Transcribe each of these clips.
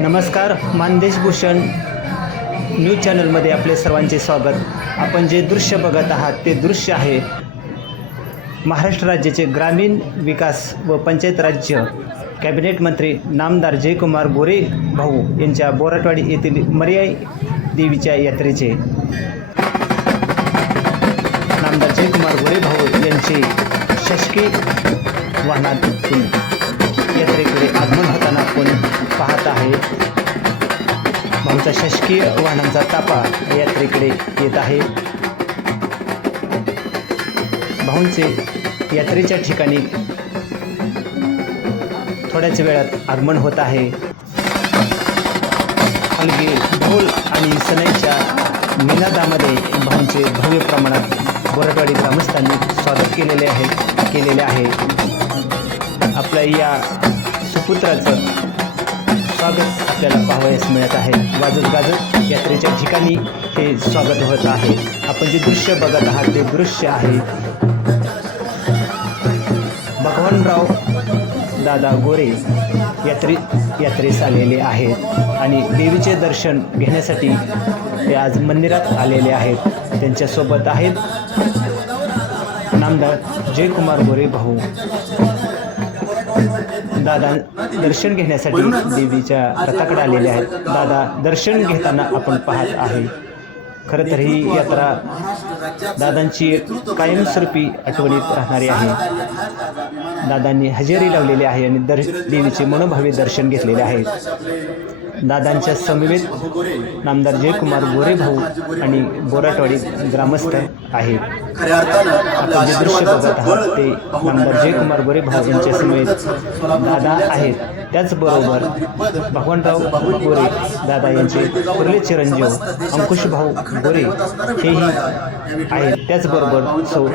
नमस्कार मानदेशभूषण न्यूज चॅनलमध्ये आपले सर्वांचे स्वागत. आपण जे दृश्य बघत आहात ते दृश्य आहे महाराष्ट्र राज्याचे ग्रामीण विकास व पंचायत राज्य कॅबिनेट मंत्री नामदार जयकुमार गोरे भाऊ यांच्या बोराटवाडी येथील मर्याय देवीच्या यात्रेचे नामदार जयकुमार गोरे भाऊ यांचे शासकीय वाहनातून यात्रेकडे आगमन होताना आपण पाहत आहे. भाऊचा शासकीय वाहनांचा तापा यात्रेकडे येत आहे. भाऊंचे यात्रेच्या ठिकाणी थोड्याच वेळात आगमन होत आहे. हलगे ढोल आणि सनईच्या निनादामध्ये भाऊंचे भव्य प्रमाणात बोरटवाडी ग्रामस्थांनी स्वागत केलेले आहे केलेले आहे. आपल्या या सुपुत्राचं स्वागत आपल्याला पाहावयास मिळत आहे. वाजत गाजत यात्रेच्या ठिकाणी हे स्वागत होत आहे. आपण जे दृश्य बघत आहात ते दृश्य आहे भगवानराव दादा गोरे यात्रे यात्रेस आलेले आहेत आणि देवीचे दर्शन घेण्यासाठी ते आज मंदिरात आलेले आहेत. त्यांच्यासोबत आहेत नामदार जयकुमार गोरे भाऊ. दादा दर्शन घेण्यासाठी देवीच्या रथाकडे आलेले आहेत. दादा दर्शन घेताना आपण पाहत आहे. खरं तर ही यात्रा दादांची एक कायमस्वरूपी आठवणीत राहणारी आहे. दादांनी हजेरी लावलेली आहे आणि दर देवीचे मनोभावे दर्शन घेतलेले आहे दादांच्या समवेत नामदार जयकुमार गोरे भाऊ आणि बोराटवाडी ग्रामस्थ आहेत. खऱ्या अर्थानं आपल्या आपण जे दृश्य बघत आशीर्वादाचं फळ ते नामदार जयकुमार गोरे भाऊ यांच्या समेत दादा आहेत. त्याचबरोबर भगवानराव गोरे दादा यांचे कुर्ले चिरंजीव अंकुश भाऊ गोरे हेही आहेत. त्याचबरोबर सौ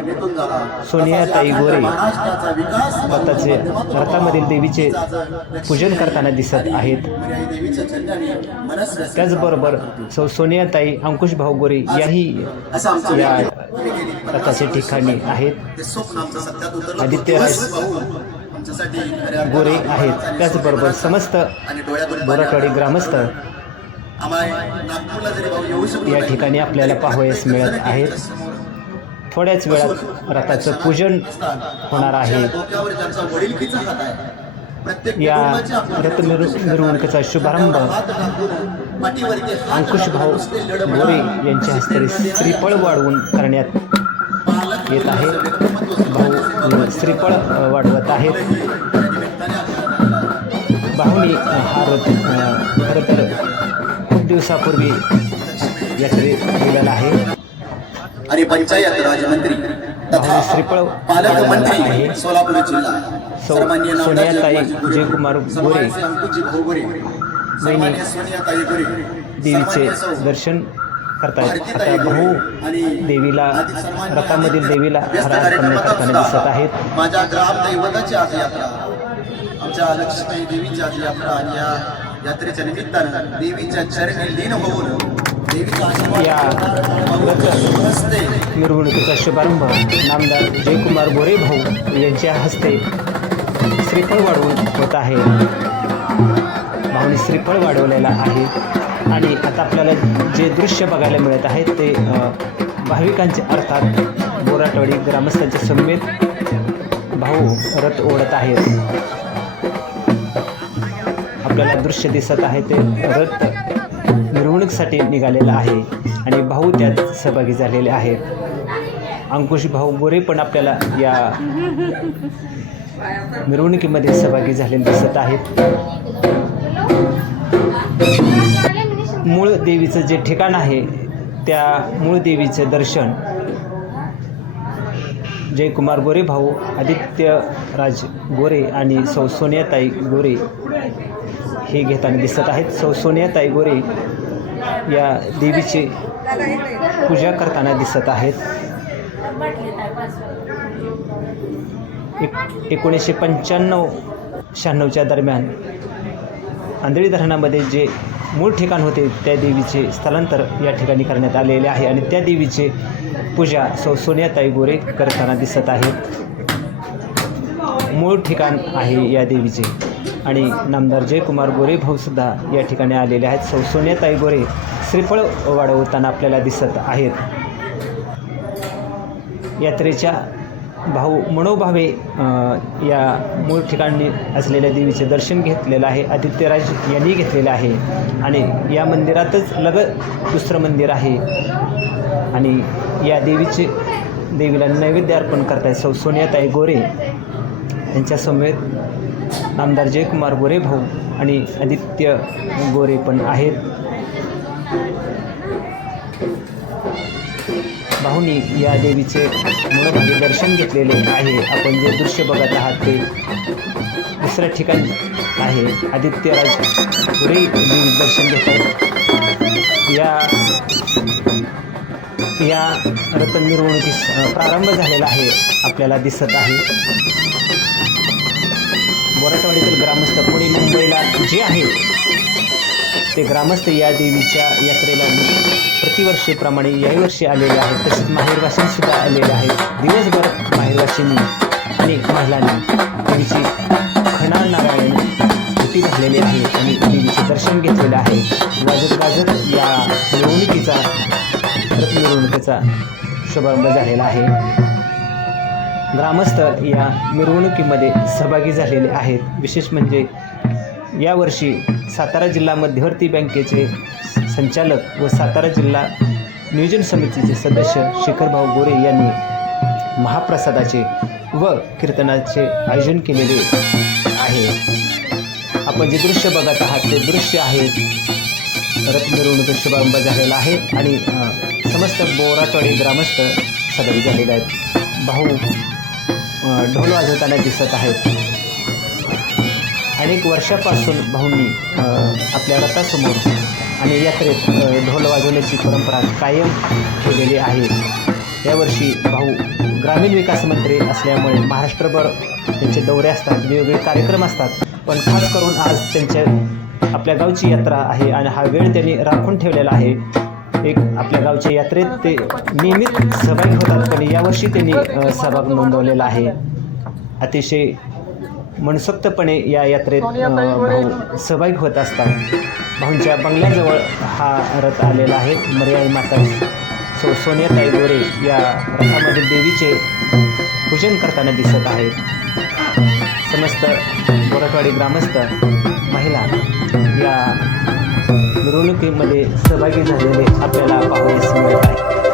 सोनियाताई गोरे स्वतःचे रथामधील देवीचे पूजन करताना दिसत आहेत. त्याचबरोबर सौ सोनियाताई अंकुश भाऊ गोरे याही या प्रकारची ठिकाणी आहेत. आदित्य गोरे आहेत. त्याचबरोबर समस्त बोराटवाडी ग्रामस्थ या ठिकाणी आपल्याला पाहावयास मिळत आहेत. थोड्याच वेळात रथाचं पूजन होणार आहे. या रथ मिरवणुकीचा शुभारंभ अंकुश भाऊ गोरे यांच्या हस्ते श्रीफळ वाढवून करण्यात येत आहे. भाऊ श्रीफळ वाढवत आहेत. भाऊनी हा रथ खरं तर खूप दिवसापूर्वी यात्रे गेलेला आहे. आणि पंचायत राज्यमंत्री तथा श्रीफळ पालकमंत्री आहे. सोलापूर जिल्हा सौ सोनियाताई जयकुमार गोरे गोरे देवीचे दर्शन करतायत आता गोरे भाऊ आणि देवीला रथामधील देवीला हार अर्पण कार्यक्रमात करताना सुद्धा दिसत आहेत. माझ्या ग्राम दैवताची आज यात्रा. आमच्या लक्ष्मी देवीची आज यात्रा आणि या यात्रेच्या निमित्तानं देवीच्या चरणी लीन होऊन या मिरवणुकीचा शुभारंभ नामदार जयकुमार गोरे भाऊ यांच्या हस्ते श्रीफळ वाढवून होत आहे. भाऊने श्रीफळ वाढवलेला आहे. आणि आता आपल्याला जे दृश्य बघायला मिळत आहे ते भाविकांचे अर्थात बोराटवाडी ग्रामस्थांच्या समेत भाऊ रथ ओढत आहेत. आपल्याला दृश्य दिसत आहे ते रथ मिरवणुकीसाठी निघालेलं आहे आणि भाऊ त्यात सहभागी झालेले आहेत. अंकुश भाऊ गोरे पण आपल्याला या मिरवणुकीमध्ये सहभागी झालेले दिसत आहेत. मूळ देवीचं जे ठिकाण आहे त्या मूळ देवीचं दर्शन. जयकुमार गोरे भाऊ आदित्य राज गोरे आणि सौ सोनियाताई गोरे हे घेताना दिसत आहेत. सौ सोनियाताई गोरे या देवीची पूजा करताना दिसत आहेत. एक एकोणीसशे पंच्याण्णव शहाण्णवच्या दरम्यान आंधळी धरणामध्ये जे मूळ ठिकाण होते त्या देवीचे स्थलांतर या ठिकाणी करण्यात आलेले आहे. आणि त्या देवीचे पूजा सौ सोनियाताई गोरे करताना दिसत आहेत मूळ ठिकाण आहे या देवीचे. आणि नामदार जयकुमार गोरे भाऊसुद्धा या ठिकाणी आलेले आहेत. सौ सोन्याताई गोरे श्रीफळ वाढवताना आपल्याला दिसत आहेत. यात्रेच्या भाऊ मनोभावे या मूळ ठिकाणी असलेल्या देवीचे दर्शन घेतलेलं आहे. आदित्यराज यांनी घेतलेलं आहे. आणि या मंदिरातच लगत दुसरं मंदिर आहे. आणि या देवीचे देवीला नैवेद्य अर्पण करतायत सौ सोनियाताई गोरे. यांच्यासमवेत आमदार जयकुमार गोरे भाऊ आणि आदित्य गोरे पण आहेत. भाऊनी या देवीचे मनोभावी दर्शन घेतलेले आहे. आपण जे दृश्य बघत आहात ते दुसऱ्या ठिकाणी आहे. आदित्यराज गोरे देवी दर्शन घेतात. या या रतन मिरवणुकीस प्रारंभ झालेला आहे आपल्याला दिसत आहे. बोराटवाडीतील ग्रामस्थ पुणे मुंबईला जे आहेत ते ग्रामस्थ या देवीच्या यात्रेला प्रतिवर्षीप्रमाणे याही वर्षी आलेले आहेत. तसेच माहेरवासींसुद्धा आलेले आहेत. दिवसभर माहेरवासींनी आणि महिलांनी देवीची खणाळ नारायण भीती घातलेली आहे आणि देवीचे दर्शन घेतलेले आहे. वाजत गाजत या मिरवणुकीचा रथ शुभारंभ झालेला आहे. ग्रामस्थ या मिरवणुकीमध्ये सहभागी झालेले आहेत. विशेष म्हणजे यावर्षी सातारा जिल्हा मध्यवर्ती बँकेचे संचालक व सातारा जिल्हा नियोजन समितीचे सदस्य शेखरभाऊ गोरे यांनी महाप्रसादाचे व कीर्तनाचे आयोजन केलेले आहे. आपण जे दृश्य बघत आहात ते दृश्य आहे रत्नरुण मिरवणूक शुभारंभ झालेला आहे आणि समस्त बोराटवाडी ग्रामस्थ सदरी झालेले आहेत. भाऊ ढोल वाजवताना दिसत आहेत. अनेक वर्षापासून भाऊंनी आपल्या रथासमोर आणि यात्रेत ढोल वाजवण्याची परंपरा कायम ठेवलेली आहे. यावर्षी भाऊ ग्रामीण विकास मंत्री असल्यामुळे महाराष्ट्रभर त्यांचे दौरे असतात वेगवेगळे कार्यक्रम असतात. पण खास करून आज त्यांच्या आपल्या गावची यात्रा आहे आणि हा वेळ त्यांनी राखून ठेवलेला आहे. एक आपल्या गावच्या यात्रेत ते नियमित सहभागी होतात पण यावर्षी त्यांनी सहभाग नोंदवलेला आहे. अतिशय मनसोक्तपणे या यात्रेत भाऊ सहभागी होत असतात. भाऊंच्या बंगल्याजवळ हा रथ आलेला आहे. मर्याई माता सो सोनियाताई गोरे या रथामधील देवीचे पूजन करताना दिसत आहेत. समस्त गोरटवाडी ग्रामस्थ महिला या मिरवणुकीमध्ये सहभागी झालेले आपल्याला पाहावयास मिळत आहे